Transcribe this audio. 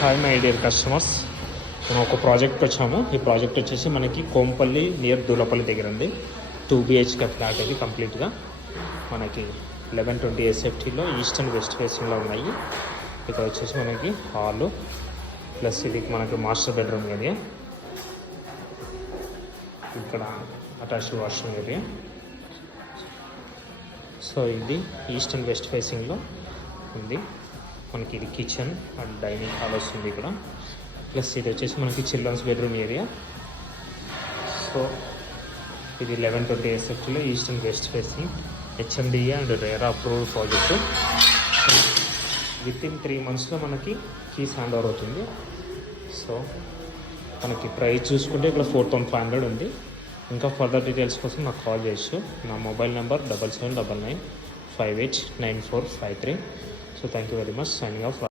Hi my dear customers, మనం ఒక ప్రాజెక్ట్కి వచ్చాము. ఈ ప్రాజెక్ట్ వచ్చేసి మనకి కోంపల్లి నియర్ దూలపల్లి దగ్గర ఉంది. 2 BHK ఫ్లాట్ అది కంప్లీట్గా మనకి 1120 SFTలో ఈస్ట్ అండ్ వెస్ట్ ఫేసింగ్లో ఉన్నాయి. ఇక్కడ వచ్చేసి మనకి హాల్ ప్లస్ ఇది మనకి మాస్టర్ బెడ్రూమ్ ఏరియా, ఇక్కడ అటాచ్డ్ వాష్రూమ్ ఏరియా. సో ఇది ఈస్ట్ అండ్ వెస్ట్ ఫేసింగ్లో ఉంది. మనకి ఇది కిచెన్ అండ్ డైనింగ్ హాల్ వస్తుంది ఇక్కడ. ప్లస్ ఇది వచ్చేసి మనకి చిల్డ్రన్స్ బెడ్రూమ్ ఏరియా. సో ఇది 1120 SFTలో east and west facing HMDA and RERA approved project. Within 3 monthsలో మనకి కీస్ హ్యాండ్ ఓవర్ అవుతుంది. సో మనకి ప్రైస్ చూసుకుంటే ఇక్కడ 4500 ఉంది. ఇంకా ఫర్దర్ డీటెయిల్స్ కోసం నాకు కాల్ చేయొచ్చు. నా mobile number 7799589453. So thank you very much. Signing off.